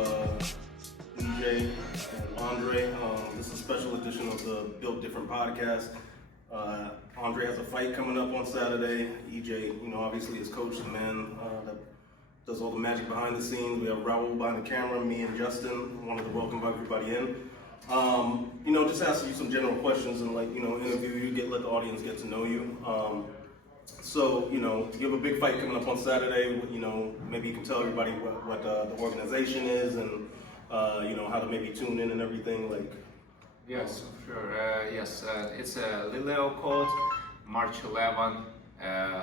EJ and Andrey. This is a special edition of the Built Different podcast. Andrey has a fight coming up on Saturday. EJ, obviously is coach, the man that does all the magic behind the scenes. We have Raul behind the camera, me and Justin. Wanted to welcome everybody in. Just ask you some general questions and interview you, let the audience get to know you. You have a big fight coming up on Saturday. Maybe you can tell everybody what the organization is and how to maybe tune in and everything. Yes, sure. It's a Lileo Code, March 11,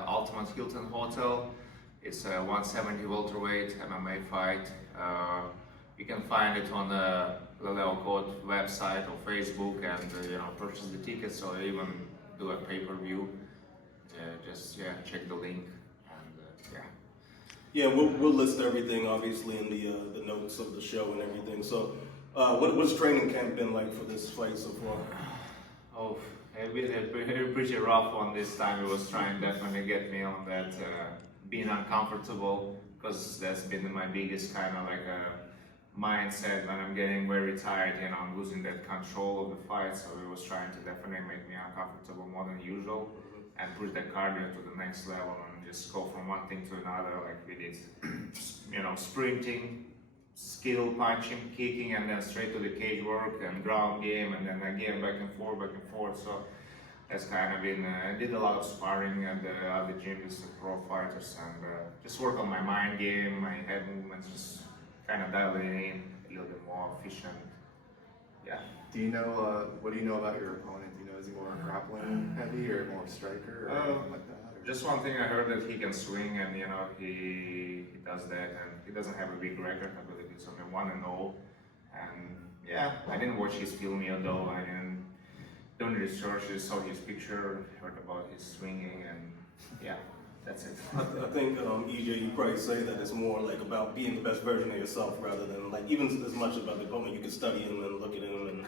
Ultimate Hilton Hotel. It's a 170 welterweight MMA fight. You can find it on the Lileo Code website or Facebook and purchase the tickets or even do a pay-per-view. Check the link and Yeah, we'll list everything obviously in the notes of the show and everything. So, what's training camp been like for this fight so far? Oh, it's been pretty rough one this time. It was trying definitely get me on that being uncomfortable, because that's been my biggest kind of mindset when I'm getting very tired. I'm losing that control of the fight. So it was trying to definitely make me uncomfortable more than usual. And push the cardio to the next level and just go from one thing to another, like we did, sprinting, skill, punching, kicking, and then straight to the cage work and ground game, and then again back and forth. So that's kind of been, I did a lot of sparring at the other gyms, the pro fighters, and just work on my mind game, my head movements, just kind of dial it in a little bit more efficient. Yeah. Do you know, what do you know about your opponent? Is he more grappling heavy or more striker or anything like that? Or? Just one thing I heard that he can swing, and he does that, and he doesn't have a big record. I believe it's only 1-0. And I didn't watch his film yet though. I didn't do any research. Just saw his picture, heard about his swinging, and that's it. I think EJ, you probably say that it's more about being the best version of yourself rather than even as much about the opponent. You can study him and look at him and.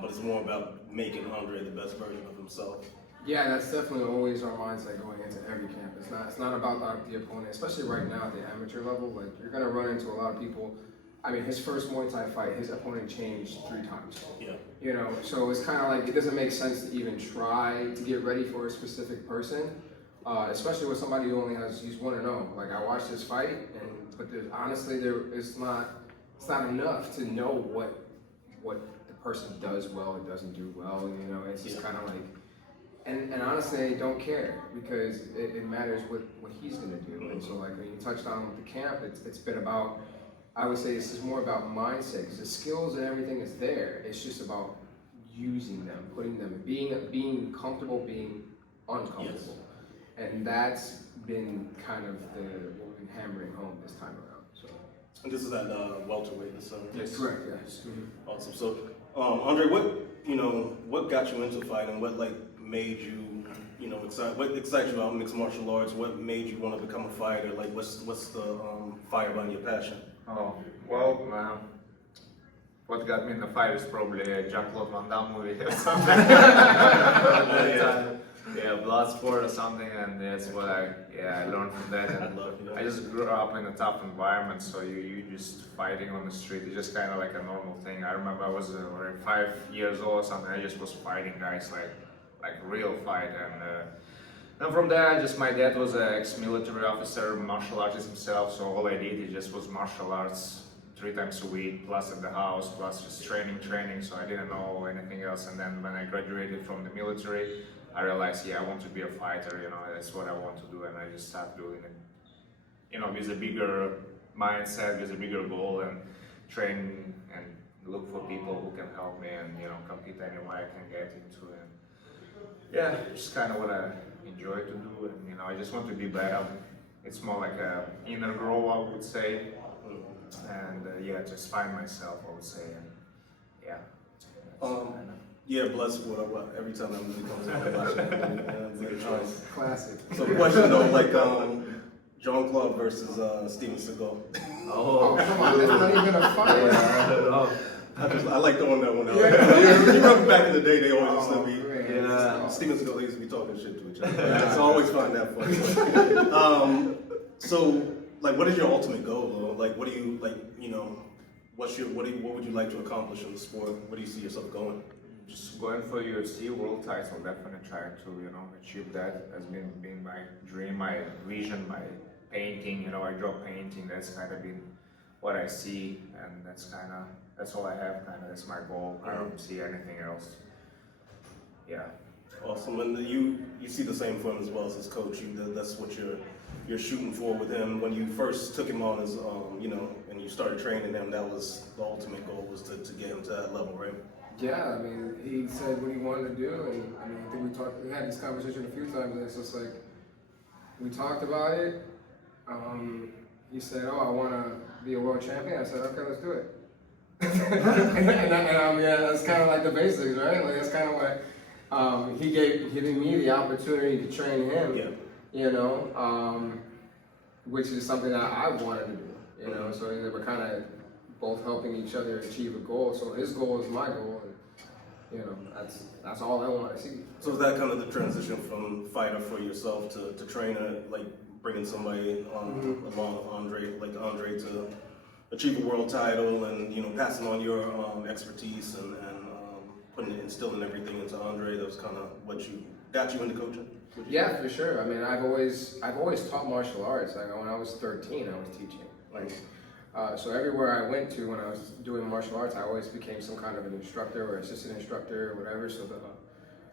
But it's more about making Andrey the best version of himself. Yeah, that's definitely always our mindset going into every camp. It's not about the opponent, especially right now at the amateur level. You're gonna run into a lot of people. I mean, his first Muay Thai fight, his opponent changed 3 times. Yeah. So it's kind of it doesn't make sense to even try to get ready for a specific person, especially with somebody who only he's 1-0. I watched his fight, but honestly, it's not enough to know what person does well and doesn't do well, it's just kind of and honestly I don't care, because it matters what he's gonna do. And so when you touched on with the camp, it's been about, I would say this is more about mindset, because the skills and everything is there. It's just about using them, putting them, being comfortable, being uncomfortable. Yes. And that's been kind of what we've been hammering home this time around. So. And this is at welterweight, so. Yes, correct. Yes. Mm-hmm. Awesome. So. Andrey, what got you into fighting? What made you, excited? What excites you about mixed martial arts? What made you want to become a fighter? What's the fire behind your passion? Oh well, what got me in the fight is probably a Jean-Claude Van Damme movie or something. Bloodsport or something, and that's what I learned from that. And I just grew up in a tough environment, so you just fighting on the street. It's just kind of like a normal thing. I remember I was 5 years old or something. I just was fighting guys like real fight, and from there, my dad was an ex-military officer, martial artist himself. So all I did was martial arts 3 times a week, plus at the house, plus just training. So I didn't know anything else. And then when I graduated from the military, I realized, I want to be a fighter, that's what I want to do, and I just started doing it, with a bigger mindset, with a bigger goal, and train and look for people who can help me and, compete anywhere I can get into. And just kind of what I enjoy to do, and, I just want to be better. It's more like a inner growth, I would say, and just find myself, I would say, and Bloodsport. Every time that movie comes out, I watch it. Classic. So the question though, Jean-Claude versus Steven Seagal. Oh, come on, that's not even a fight. I like throwing that one out. You remember back in the day, they always used to be. Steven Seagal used to be talking shit to each other. So I always find that funny. So, what is your ultimate goal, though? What do you what would you like to accomplish in the sport? Where do you see yourself going? Just going for UFC world title, definitely trying to, achieve that. Has been my dream, my vision, my painting. I draw painting. That's kind of been what I see, and that's all I have. That's my goal. I don't see anything else. Yeah. Awesome, and you see the same for him as well as his coach. That's what you're shooting for with him. When you first took him on as and you started training him, that was the ultimate goal, was to get him to that level, right? Yeah, I mean, he said what he wanted to do, and I mean, I think we had this conversation a few times, and it's just like, we talked about it. He said, "Oh, I want to be a world champion." I said, "Okay, let's do it." That's kind of like the basics, right? Like, that's kind of what he giving me the opportunity to train him. Yeah. Which is something that I wanted to do. So we're kind of both helping each other achieve a goal. So his goal is my goal, and that's all I want to see. So is that kind of the transition from fighter for yourself to trainer, like bringing somebody along with Andrey to achieve a world title, and passing on your expertise and instilling everything into Andrey? That was kind of what got you into coaching? Yeah, for sure. I mean, I've always taught martial arts. Like when I was 13, I was teaching. So everywhere I went to when I was doing martial arts, I always became some kind of an instructor or assistant instructor or whatever. So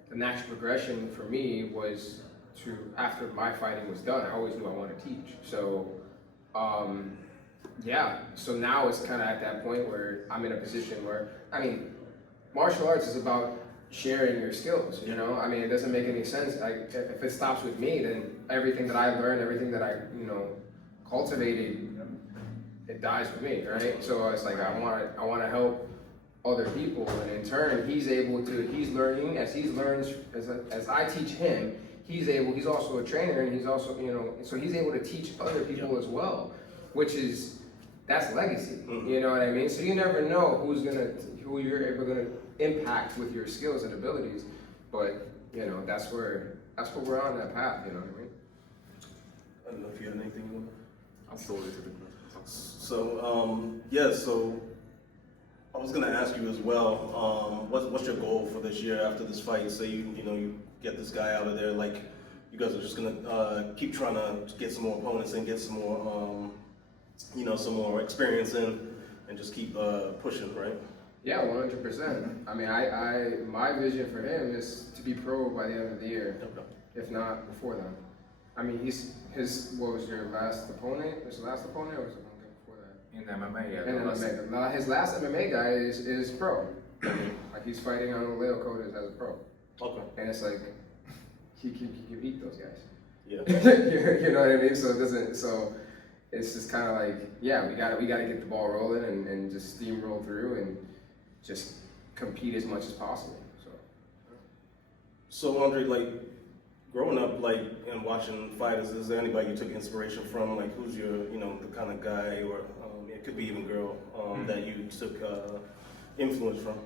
the natural progression for me was to, after my fighting was done, I always knew I wanted to teach. So, so now it's kind of at that point where I'm in a position where, martial arts is about sharing your skills, it doesn't make any sense. If it stops with me, then everything that I learned, everything that I, cultivated, it dies with me, right? So it's like, I want to help other people, and in turn, he's learning, as I teach him, he's also a trainer, and he's also, so he's able to teach other people as well, that's legacy, you know what I mean? So you never know who you're ever gonna impact with your skills and abilities, but that's where we're on that path, you know what I mean? I don't know if you had anything. I'm still to the So so I was gonna ask you as well. What's your goal for this year after this fight? Say you get this guy out of there. Like, you guys are just gonna keep trying to get some more opponents and get some more some more experience in, and just keep pushing, right? Yeah, 100%. I mean, my vision for him is to be pro by the end of the year, if not before then. I mean, what was your last opponent? Was the last opponent, or was it one thing before that? In MMA, yeah. In MMA. Now, his last MMA guy is pro. Like, he's fighting on the Leo code as a pro. Okay. And it's like, he can beat those guys. Yeah. You know what I mean? So it's just kind of like, yeah, we gotta get the ball rolling and just steamroll through and just compete as much as possible. So Andrey, like, growing up, like, and watching fighters, is there anybody you took inspiration from? Like, who's your, the kind of guy, or it could be even girl, that you took influence from?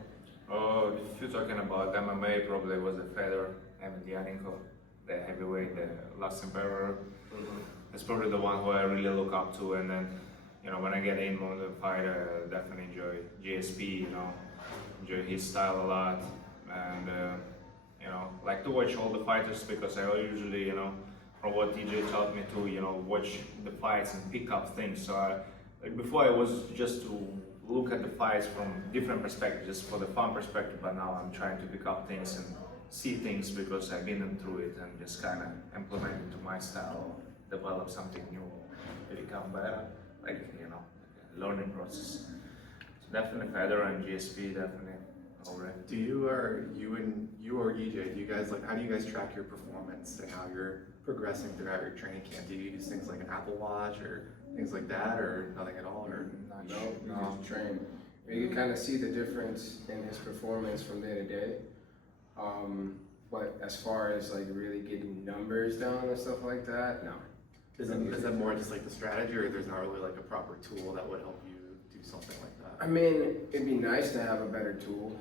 If you're talking about MMA, probably was the Fedor Emelianenko, the heavyweight, the last emperor. That's probably the one who I really look up to. And then, when I get in on the fight, I definitely enjoy GSP. Enjoy his style a lot, and like to watch all the fighters, because I usually, from what DJ taught me to, watch the fights and pick up things. So before I was just to look at the fights from different perspectives, just for the fun perspective, but now I'm trying to pick up things and see things because I've been through it, and just kind of implement it to my style, develop something new, become better, like, learning process. So definitely Fedor and GSP, definitely. Alright. Do you or EJ, do you guys how do you guys track your performance and how you're progressing throughout your training camp? Do you use things like an Apple Watch or things like that, or nothing at all? Or No, just train. You can kind of see the difference in his performance from day to day. But as far as like really getting numbers down and stuff like that, no. Is that more just like the strategy, or there's not really like a proper tool that would help you do something like that? I mean, it'd be nice to have a better tool,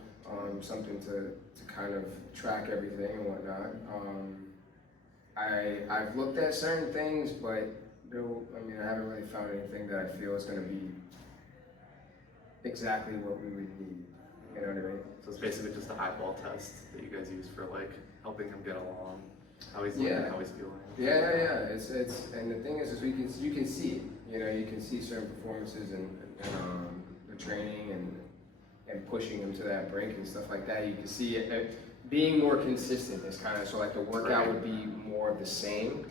something to kind of track everything and whatnot. I've looked at certain things, but I haven't really found anything that I feel is going to be exactly what we would need. You know what I mean? So it's basically just an eyeball test that you guys use for like helping him get along, how he's Yeah. looking, how he's feeling. Yeah. It's and the thing is you can see it. You know, you can see certain performances and the training and pushing them to that brink and stuff like that. You can see it being more consistent is kind of so like the workout would be more of the same,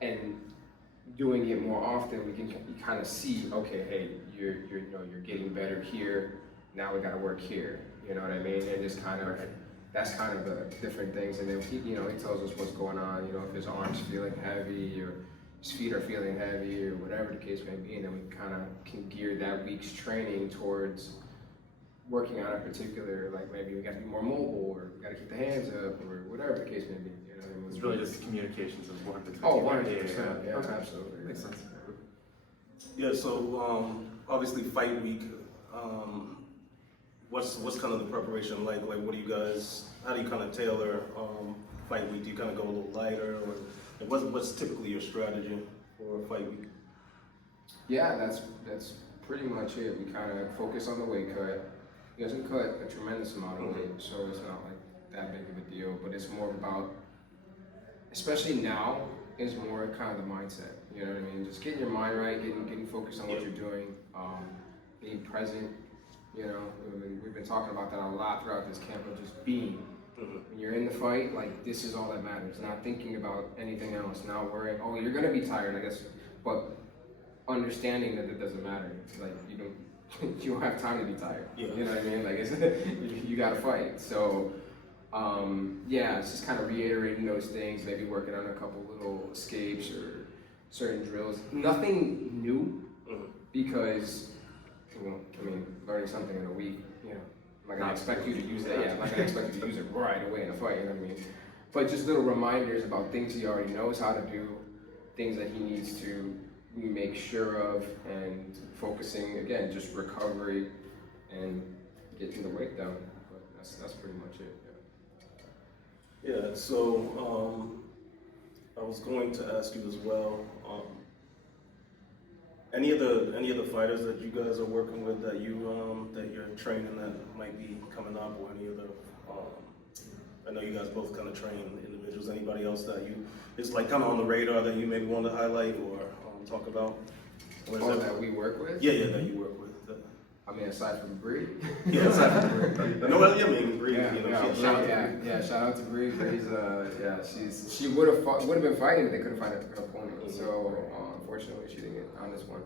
and doing it more often, you kind of see, okay, hey, you're getting better here. Now we got to work here. You know what I mean? And just kind of that's kind of the different things. And then he tells us what's going on. You know, if his arms feeling heavy or his feet are feeling heavy or whatever the case may be, and then we kind of can gear that week's training towards working on a particular, like maybe we got to be more mobile or we got to keep the hands up or whatever the case may be. You know what I mean? It's really just communications is one between Oh, you. 100%. Yeah, Okay. absolutely. Makes sense. Yeah, so obviously fight week. What's kind of the preparation like? Like, what do you guys? How do you kind of tailor fight week? Do you kind of go a little lighter, or like, what's typically your strategy for fight week? Yeah, that's pretty much it. We kind of focus on the weight cut. He doesn't cut a tremendous amount of weight, so it's not like that big of a deal. But it's more about, especially now, is more kind of the mindset. You know what I mean? Just getting your mind right, getting focused on what you're doing, being present. You know, we've been talking about that a lot throughout this camp of just being. When you're in the fight, like this is all that matters. Not thinking about anything else. Not worrying. Oh, you're gonna be tired, I guess, but understanding that it doesn't matter. Like you don't have time to be tired. Yeah. You know what I mean? Like you gotta fight. So yeah, it's just kind of reiterating those things. Maybe working on a couple little escapes or certain drills. Nothing new, because learning something in a week. You know, I'm not gonna expect you to use that. Yeah, I'm not gonna expect you to use it right away in a fight. You know what I mean? But just little reminders about things he already knows how to do, things that he needs to make sure of, and focusing again, just recovery and getting the weight down. But that's pretty much it. Yeah. So I was going to ask you as well. Any of the fighters that you guys are working with that you're training that might be coming up, or any other? I know you guys both kind of train individuals. Anybody else that it's like kind of on the radar that you maybe want to highlight or talk about? That we work with? Yeah, that you work with. I mean, aside from Bree. Yeah, aside from Bree. No, well, yeah, maybe Bree. Shout out to Bree. Bree's, she would have been fighting, but they couldn't find an opponent. So unfortunately, she didn't get on this one.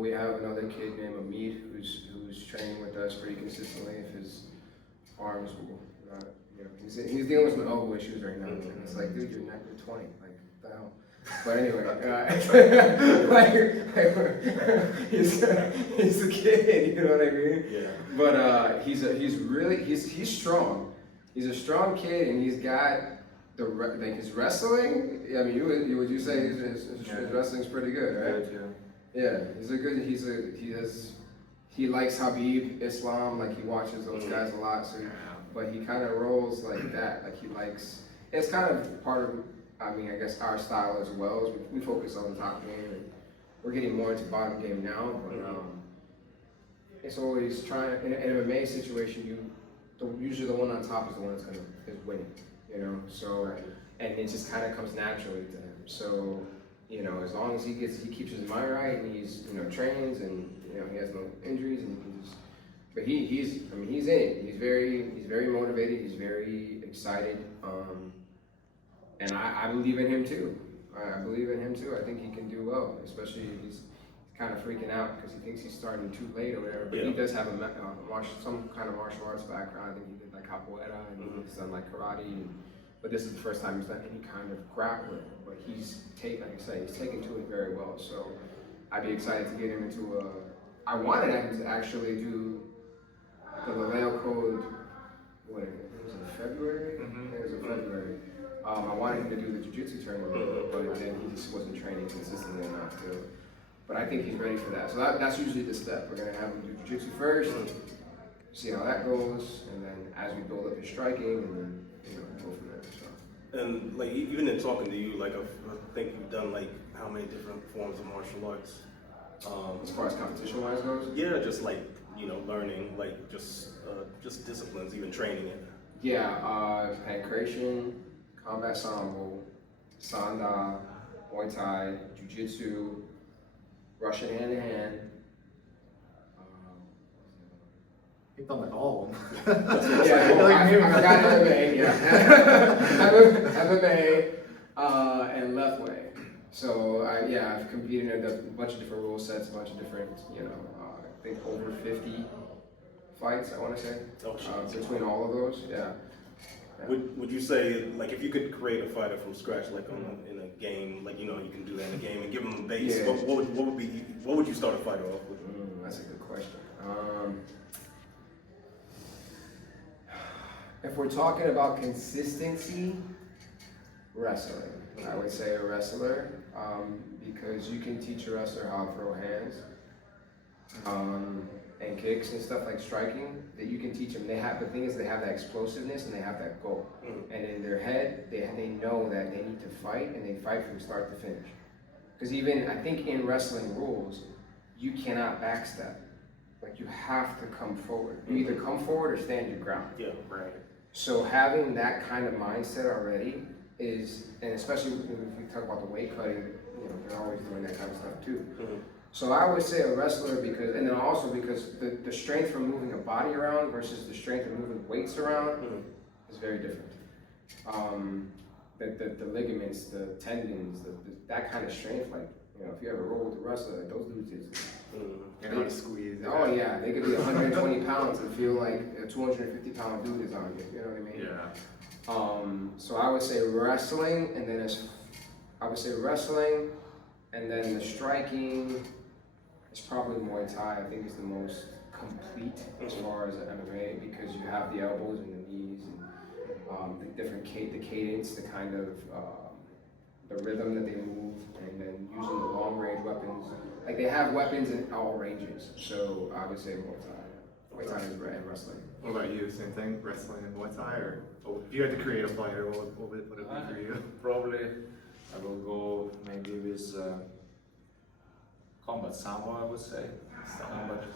We have another kid named Amit who's training with us pretty consistently. If his arms will, he's dealing with some elbow issues right now, and it's like, dude, you're 20, like, what the hell? But anyway, he's a kid, you know what I mean? Yeah. But he's strong. He's a strong kid, and he's got his wrestling. I mean, would you say his wrestling's pretty good, right? Yeah, he likes Habib Islam, like he watches those guys a lot. So, but he kind of rolls like that, like he likes. It's kind of part of. I mean, I guess our style as well is we focus on the top game, and we're getting more into bottom game now. But it's always trying in an MMA situation. Usually the one on top is the one that's is winning, you know. So and it just kind of comes naturally to him. So as long as he keeps his mind right, and he's trains, and he has no injuries, and he can just. But he's in it. He's very motivated. He's very excited. And I believe in him too. I believe in him too. I think he can do well, especially if he's kind of freaking out because he thinks he's starting too late or whatever. But he does have some kind of martial arts background. I think he did like capoeira and he's done like karate. But this is the first time he's done any kind of grappling. But he's taken to it very well. So I'd be excited to get him into I wanted him to actually do the Laleo Code. What was it, February? It was in February. I wanted him to do the jiu-jitsu tournament, but then he just wasn't training consistently enough to. But I think he's ready for that. So that's usually the step. We're gonna have him do jiu-jitsu first, see how that goes, and then as we build up his striking, and then go from there. So. And like even in talking to you, like I think you've done like how many different forms of martial arts? As far as competition-wise goes? Yeah, just like, you know, learning, like just disciplines, even training it. Yeah, pancration, combat sambo, sanda, Muay Thai, Jiu-Jitsu, Russian hand-to-hand. You've done like all of them. Yeah, You're like I moving forgot on. MMA, yeah. MMA and left way. So I've competed in a bunch of different rule sets, a bunch of different, you know, I think over 50 fights, I want to say, Oh, jeez. between all of those, yeah. Would you say, like, if you could create a fighter from scratch, like in a game, like, you know, you can do that in a game and give them a base, Yeah. what would you start a fighter off with? That's a good question. If we're talking about consistency, wrestling. I would say a wrestler, because you can teach a wrestler how to throw hands and kicks and stuff like striking. That you can teach them. They have, the thing is, they have that explosiveness and they have that goal. And in their head, they know that they need to fight, and they fight from start to finish. Because even I think in wrestling rules, you cannot backstep. Like, you have to come forward. You either come forward or stand your ground. Yeah, right. So having that kind of mindset already is, and especially if we talk about the weight cutting, you know, they're always doing that kind of stuff too. So I would say a wrestler, because, and then also because the strength from moving a body around versus the strength of moving weights around is very different. The ligaments, the tendons, that kind of strength, like, you know, if you ever roll with a wrestler, like, those dudes is, You know how to squeeze. oh yeah, they could be 120 pounds and feel like a 250-pound dude is on you. You know what I mean? Yeah. So I would say wrestling, and then and then the striking is probably Muay Thai. I think is the most complete as far as MMA, because you have the elbows and the knees and the different the cadence, the kind of the rhythm that they move, and then using the long range weapons. Like, they have weapons in all ranges. So I would say Muay Thai. Muay Thai and wrestling. What about you? Same thing? Wrestling and Muay Thai? Or if you had to create a fighter, what would it be for you? Probably I will go maybe with combat sambo, I would say.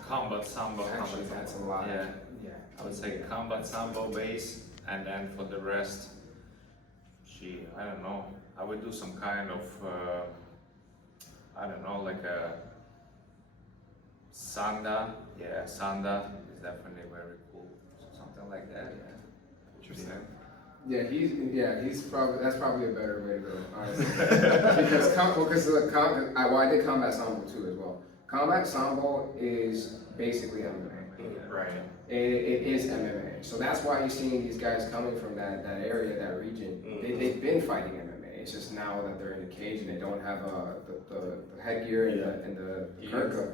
Combat sambo. Actually, that's a lot. Yeah. Yeah. I would say combat sambo base, and then for the rest, I don't know. I would do some kind of, I don't know, like a sanda. Yeah, sanda is definitely very cool. So something like that. Yeah. Interesting. That's probably a better way to go, honestly. I did combat sambo too as well. Combat sambo is basically MMA. Right. It is MMA. So that's why you're seeing these guys coming from that area, that region. They've been fighting MMA. It's just now that they're in the cage and they don't have the headgear and the kirka.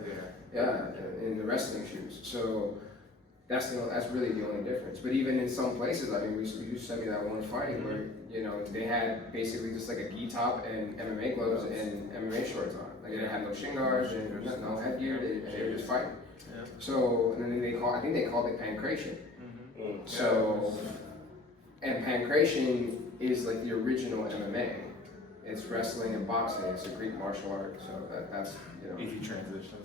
In the wrestling shoes. So that's really the only difference. But even in some places, I mean, you sent me that one fight where, you know, they had basically just like a gi top and MMA gloves and MMA shorts on. Like, they didn't have no shin guards and no headgear. They were just fighting. Yeah. So, and then I think they called it pancration. So, and pancration is like the original MMA. It's wrestling and boxing. It's a Greek martial art. So that's, you know. Easy transition.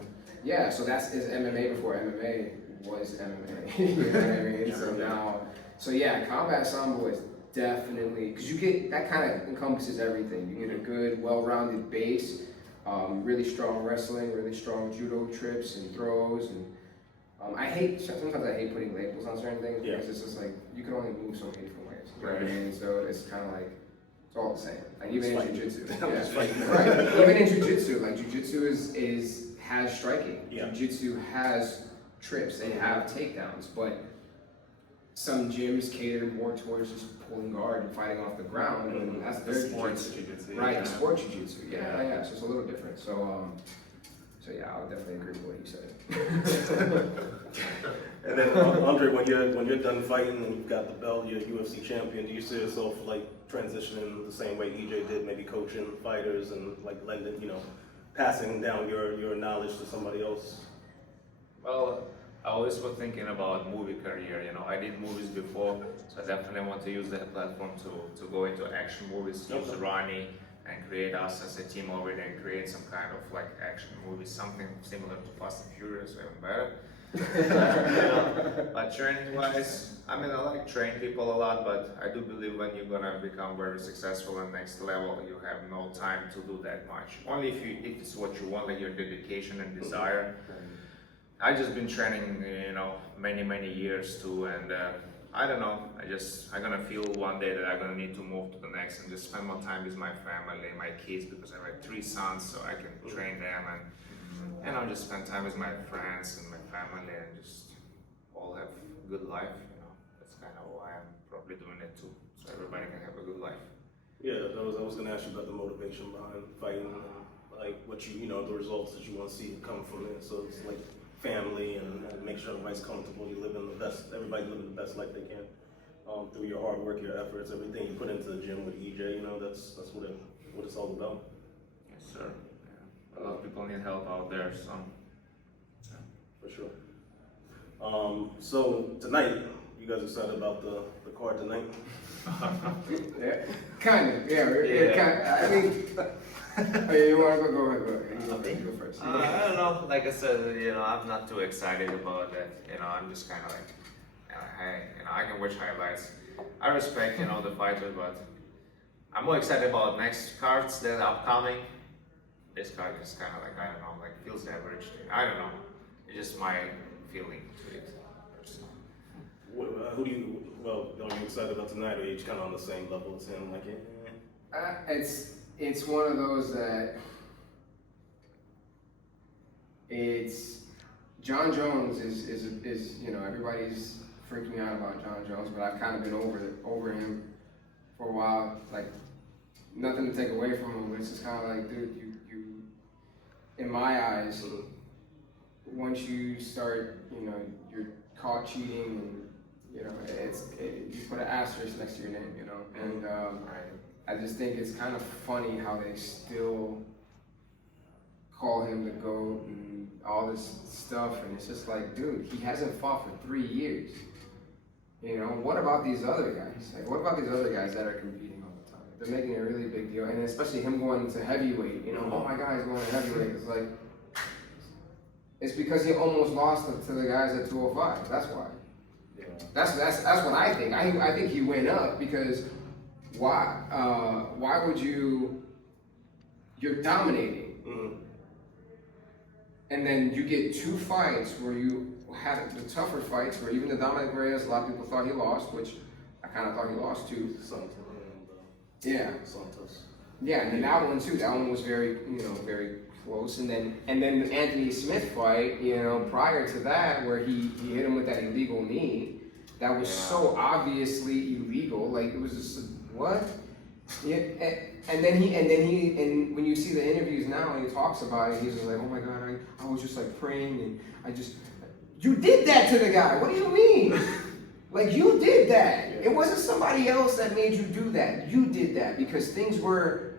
Yeah, so is MMA before MMA was MMA. You know what I mean? So yeah, combat sambo is definitely, because you get, that kind of encompasses everything. You get a good, well-rounded base, really strong wrestling, really strong judo trips and throws, and sometimes I hate putting labels on certain things, because it's just like, you can only move so many different ways. You know what I mean? So it's kind of like, it's all the same. Like, even in jiu-jitsu. Right. Even in jiu-jitsu, like, jiu-jitsu has striking. Yeah. Jiu-jitsu has trips, they have takedowns, but some gyms cater more towards just pulling guard and fighting off the ground, and that's their Sports jiu-jitsu. jiu-jitsu. Right, sports jiu-jitsu. Yeah. So it's a little different. So yeah, I would definitely agree with what you said. And then Andrey, when you're done fighting and you've got the belt, you're UFC champion, do you see yourself like transitioning the same way EJ did, maybe coaching fighters and like lending, you know, passing down your knowledge to somebody else? Well, I always was thinking about movie career, you know. I did movies before, so I definitely want to use that platform to go into action movies, use Ronnie, and create us as a team over there and create some kind of like action movie, something similar to Fast and Furious, even better. But training wise, I mean, I like train people a lot, but I do believe when you're gonna become very successful and next level, you have no time to do that much. Only if it's what you want, like your dedication and desire. I just been training, many years too, and I don't know. I'm gonna feel one day that I'm gonna need to move to the next and just spend more time with my family, my kids, because I have 3 sons, so I can train them and just spend time with my friends and my family and just all have good life. That's kind of why I'm probably doing it too, so everybody can have a good life. Yeah, I was going to ask you about the motivation behind fighting, and like what the results that you want to see come from it. So it's like family and make sure everybody's comfortable. Everybody living the best life they can through your hard work, your efforts, everything you put into the gym with EJ. That's what it's all about. Yes, sir. Yeah. A lot of people need help out there, so. For sure. So tonight, you guys excited about the card tonight? Yeah, kind of. Yeah. Kind of. I mean, you want to go ahead. You go first. I don't know. Like I said, I'm not too excited about that. I'm just kind of like, hey, I can watch highlights. I respect, the fighter, but I'm more excited about next cards that are upcoming. This card is kind of like, I don't know, like feels average. I don't know. It's just my feeling to it. Are you excited about tonight, or are you kind of on the same level as him? Like, It's one of those that it's John Jones is everybody's freaking out about John Jones, but I've kind of been over him for a while. Like, nothing to take away from him, but it's just kind of like, dude, you in my eyes, once you start, you're caught cheating, and you put an asterisk next to your name, and I just think it's kind of funny how they still call him the GOAT and all this stuff, and it's just like, dude, he hasn't fought for 3 years. What about these other guys? Like, what about these other guys that are competing all the time? They're making a really big deal, and especially him going to heavyweight. Oh my God, he's going to heavyweight. It's like, it's because he almost lost to the guys at 205. That's why. yeah. That's what I think. I think he went up because why would you're dominating, and then you get 2 fights where you had the tougher fights where even the Dominic Reyes, a lot of people thought he lost, which I kind of thought he lost too. Santos. Yeah, and then that one too. That one was very, very close. And then the Anthony Smith fight, prior to that, where he hit him with that illegal knee, that was so obviously illegal. Like, it was just what? Yeah, and when you see the interviews now and he talks about it, he's just like, oh my God, I was just like praying and you did that to the guy. What do you mean? Like, you did that. It wasn't somebody else that made you do that. You did that because things were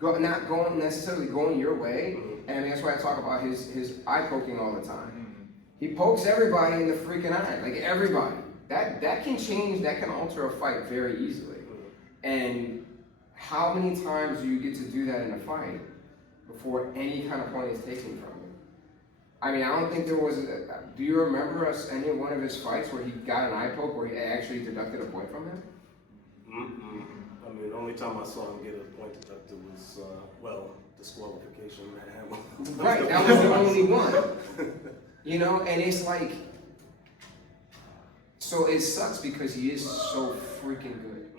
not necessarily going your way. And that's why I talk about his eye poking all the time. He pokes everybody in the freaking eye, like everybody. That can change, that can alter a fight very easily. And how many times do you get to do that in a fight before any kind of point is taken from you? I mean, I don't think there was. Do you remember any one of his fights where he got an eye poke where he actually deducted a point from him? I mean, the only time I saw him get a point deducted was, disqualification. Right, that was the only one. And it's like, so it sucks because he is so freaking good.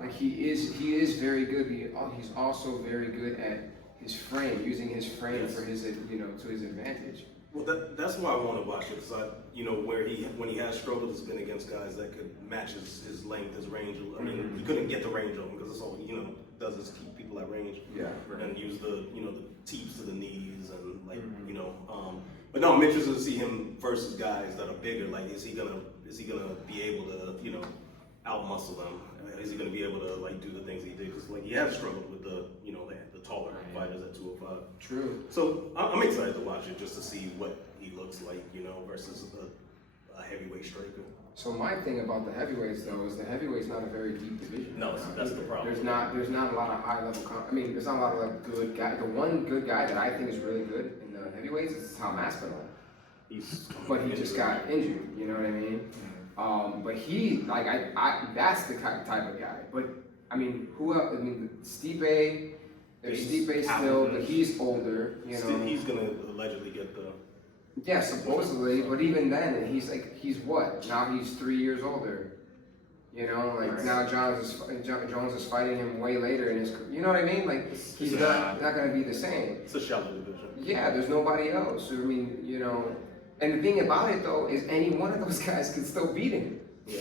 Like, he is very good. He's also very good at his frame, using his frame for his, to his advantage. Well, that's why I want to watch it, because when he has struggled, it's been against guys that could match his length, his range. I mean, he couldn't get the range of him because that's all he does is keep people at range. Yeah. And use the the teeps to the knees and But no, I'm interested to see him versus guys that are bigger. Like, is he gonna be able to outmuscle them? Is he gonna be able to do the things he did? Because he has struggled with the taller fighters at 205. True. So I'm excited to watch it just to see what he looks like, versus a heavyweight striker. So my thing about the heavyweights though is the heavyweight's not a very deep division. No, that's the problem. There's not a lot of high level. There's not a lot of like good guy. The one good guy that I think is really good in the heavyweights is Tom Aspinall. But he just got injured. You know what I mean? But he like I that's the type of guy. But I mean, who else? I mean, Stipe. There's Stipe still, but he's older. You know, He's gonna allegedly get the. Yeah, supposedly, but even then, he's what? Now he's 3 years older. You know, like now Jones is fighting him way later in his career. You know what I mean? Like he's not going to be the same. It's a shallow division. Yeah, there's nobody else. I mean, you know, and the thing about it though is any one of those guys can still beat him. Yeah.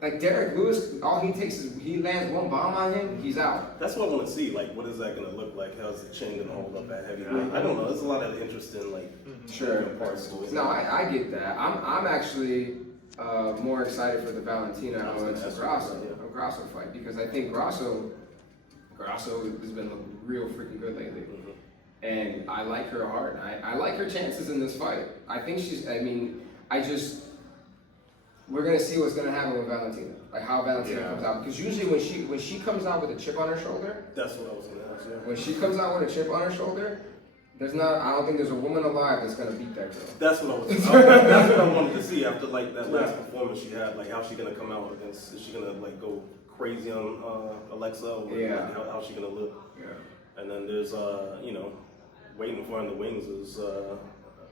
Like Derek Lewis, all he takes is he lands one bomb on him, he's out. That's what I want to see. Like, what is that going to look like? How's the chin going to hold up at heavyweight? I don't know. There's a lot of interesting parts to it. No, I get that. I'm actually more excited for the Valentina Grasso fight because I think Grasso has been looking real freaking good lately. And I like her heart. I like her chances in this fight. I think we're gonna see what's gonna happen with Valentina, like how Valentina comes out. Because usually when she comes out with a chip on her shoulder, That's what I was going to ask. Yeah. when she comes out with a chip on her shoulder, I don't think there's a woman alive that's gonna beat that girl. That's what that's what I wanted to see after like that last performance she had. Like, how's she gonna come out against? Is she gonna like go crazy on Alexa? Or like, how's she gonna look? Yeah. And then there's waiting for her in the wings is I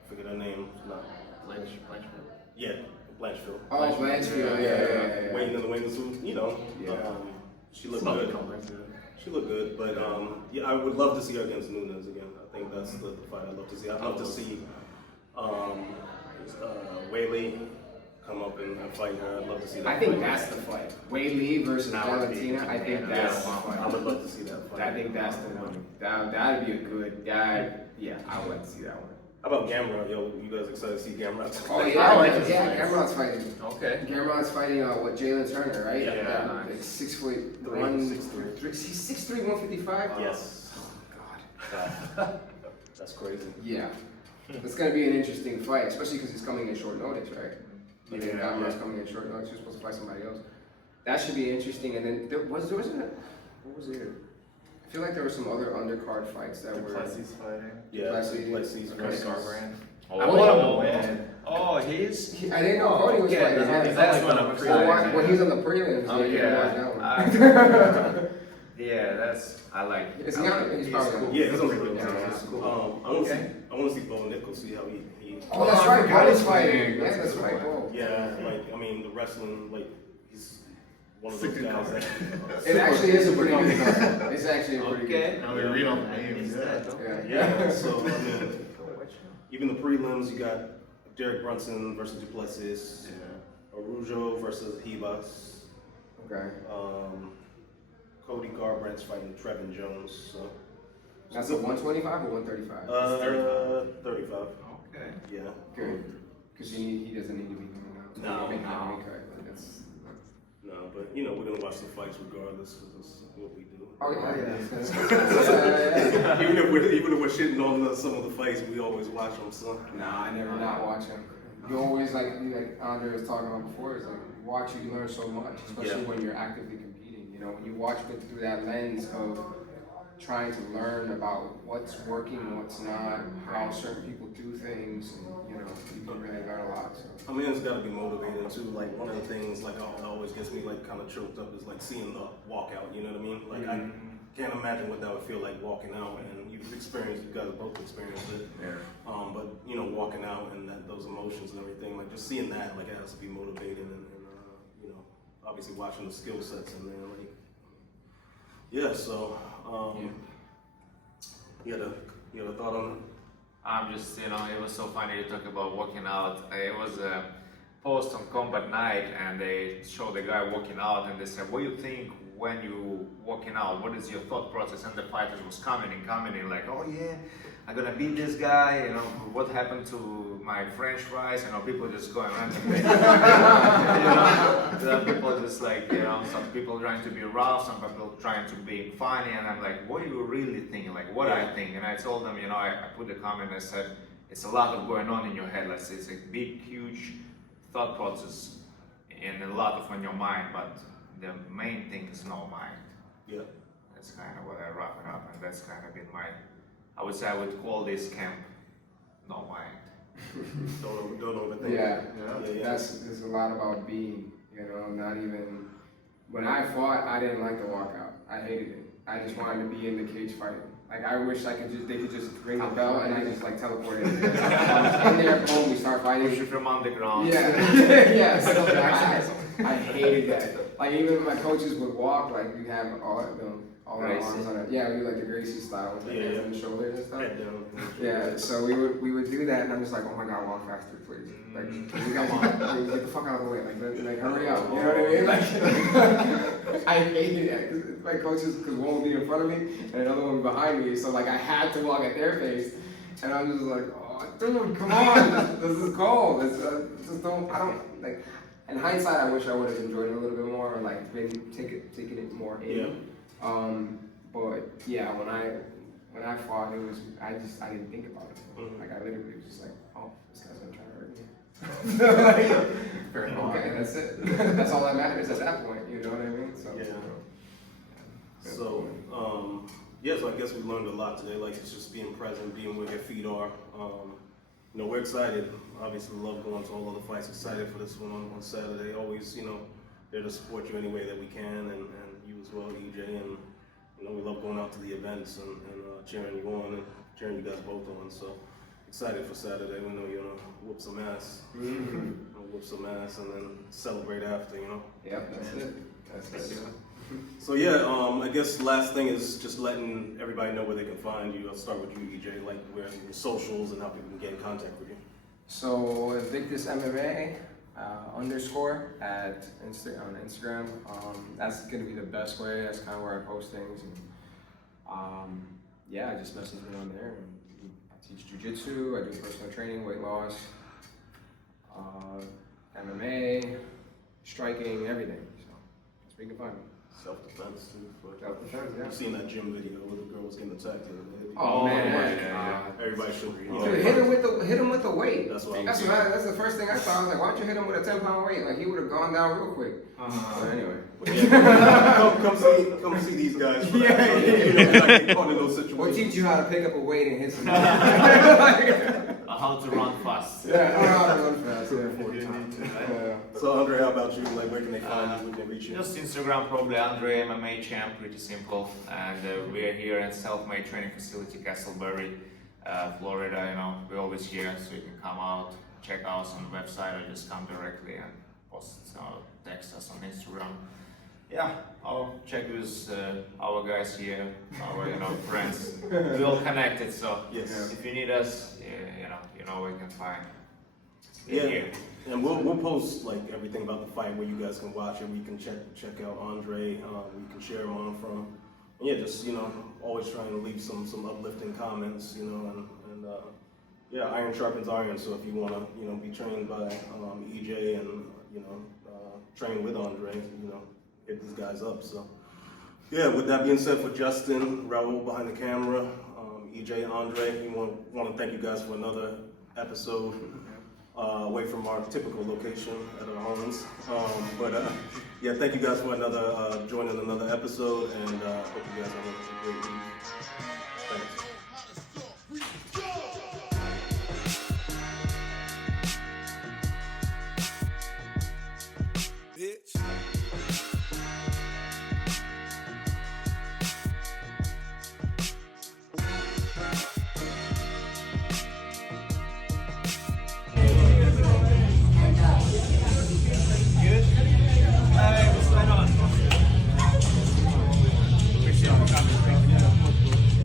forget her name. Not Blanchfield. Yeah, Blanchfield. Oh, Blanchfield, yeah. Waiting in the wings, who she looked good. She looked good, but I would love to see her against Nunes again. I think that's the fight I'd love to see. I'd love to see Weili come up and fight her. I'd love to see that. I think that's the fight. Weili versus Valentina. I think that's the I fight. would love to see that fight. I think that's the one. That'd be a good. Yeah, I would like to see that one. How about Gamrot? Yo, you guys excited to see Gamrot? Oh yeah, Gamrot's fighting. Okay. Gamrot's fighting Jalen Turner, right? Yeah. Like 6'1", he's 6'3", 155. Yes. Oh God. That's crazy. Yeah. It's gonna be an interesting fight, especially because he's coming in short notice, right? Gamrot's coming in short notice. You're supposed to fight somebody else. That should be interesting. And then what was there? I feel like there were some other undercard fights that were. Plessy's fighting. Yeah, Plessy's versus Garbrandt. Oh, I want him to win. Oh, he's. I didn't know Cody was fighting. That's one of the When he's on the prelims, Oh, you can watch that one. Yeah, that's I like. Is I he like on? it. He's probably Yeah, he's on the Yeah, prelims. he's cool. I want to see Bo Nichols, see how he. Oh, that's I right. forgot Bo's his fighting. name. Yeah, That's that's a good right. one. Bo. Yeah, like I mean the wrestling, like he's one of those It's a good guys card. that. It actually is a pretty good card. It's actually a pretty good. Now we read all the names. Yeah. Yeah, so I mean, even the prelims, you got Derek Brunson versus Duplessis, Arujo versus Hibas, Okay. Cody Garbrandt's fighting Trevin Jones. So That's a 125 or 135? 35. Okay. Yeah. Good. Because he doesn't need to be coming out. No. Make that weight cut, but that's- No, but you know we're gonna watch the fights regardless because that's what we do. Oh yeah. even if we're shitting on some of the fights, we always watch them. So. Nah, I never not watch him. You always like Andrey was talking about before. It's like you watch, you learn so much, especially when you're actively competing. You know, when you watch it through that lens of trying to learn about what's working, what's not, how certain people do things, and you know, you can really learn a lot. So. I mean, it's got to be motivating too. Like one of the things, like that always gets me like kind of choked up is like seeing the walkout. You know what I mean? Like I can't imagine what that would feel like walking out, and you guys both experienced it. Yeah. But you know, walking out and those emotions and everything, like just seeing that, like it has to be motivating, and you know, obviously watching the skill sets in there, like yeah. So you had a thought on it? I'm just, it was so funny you talk about walking out. It was a post on Combat Night and they showed the guy walking out and they said, what do you think when you walking out? What is your thought process? And the fighters was coming in like, oh yeah, I'm gonna beat this guy, what happened to my French fries? People just going randomly. People just like, some people trying to be rough, some people trying to be funny, and I'm like, what are you really thinking? Like, what I think? And I told them, I put a comment, I said, it's a lot of going on in your head. Let's say it's a big, huge thought process. and a lot of on your mind, but the main thing is no mind. Yeah. That's kind of what I wrap it up, and that's kind of been my, I would say I would call this camp no mind. Don't overthink. Yeah, Yeah. there's a lot about being, not even, when I fought, I didn't like the walkout. I hated it. I just wanted to be in the cage fighting. Like, I wish they could just ring the bell and I just like teleport in. I was in there, boom, we start fighting. Push you from underground. Yeah, yeah, so I hated that. Like, even my coaches would walk, like, you have all our arms on it. Yeah, we do like the Gracie style, with the hands on the shoulders and stuff. Head down. Yeah, so we would do that, and I'm just like, oh my god, walk faster, please. Like, you guys, get the fuck out of the way. Like hurry up. You know what I mean? Like, I hated that because my coaches, because one would be in front of me and another one behind me, so like I had to walk at their pace, and I'm just like, oh, dude, come on, this is cold. I don't like. In hindsight, I wish I would have enjoyed it a little bit more, or like maybe taking it more in. Yeah. But yeah, when I fought, it was I didn't think about it. Like I literally was just like, oh, this guy's gonna try to hurt me. Fair enough. Okay, that's it. That's all that matters at that point. You know what I mean? So Yeah. So, so I guess we learned a lot today. Like, it's just being present, being where your feet are. We're excited. Obviously, we love going to all of the fights. Excited for this one on Saturday. Always, there to support you any way that we can, and you as well, EJ. And we love going out to the events and cheering you on and cheering you guys both on. So excited for Saturday. We know you're gonna whoop some ass. Whoop some ass and then celebrate after. yeah, that's it. That's it. So yeah, I guess last thing is just letting everybody know where they can find you. I'll start with you, EJ, like where your socials and how people can get in contact with you. So Invictus MMA _, at on Instagram. That's gonna be the best way. That's kind of where I post things. And, I just message me on there. I teach jiu-jitsu. I do personal training, weight loss, MMA, striking, everything. So that's where you can find me. Self-defense too. Self-defense, yeah. I've seen that gym video where the girl was getting attacked the other day. Oh, man. Everybody should. Dude, hit him with the weight. That's what That's the first thing I thought. I was like, why don't you hit him with a 10-pound weight? Like he would have gone down real quick. But anyway. Come see these guys. For that. Like, caught in those situations. We'll teach you how to pick up a weight and hit somebody. How to run fast. Yeah, I know how to run fast. Yeah. So Andrey, how about you? Like, where can they find you? Where can they reach you? Just Instagram, probably Andrey MMA Champ, pretty simple. And we are here at Self-Made Training Facility, Castleberry, Florida. We're always here, so you can come out, check us on the website, or just come directly and text us on Instagram. Yeah, I'll check with our guys here, our friends. We're all connected, so Yes. if you need us, you know where you can find. Yeah. Here. And we'll post like everything about the fight where you guys can watch it. We can check out Andrey. We can share him on from. And yeah, just always trying to leave some uplifting comments. Iron sharpens iron. So if you want to be trained by EJ and train with Andrey, hit these guys up. So yeah, with that being said, for Justin, Raul behind the camera, EJ, Andrey, we want to thank you guys for another episode. Away from our typical location at our homes. Thank you guys for joining another episode, and hope you guys have a great week. Thanks.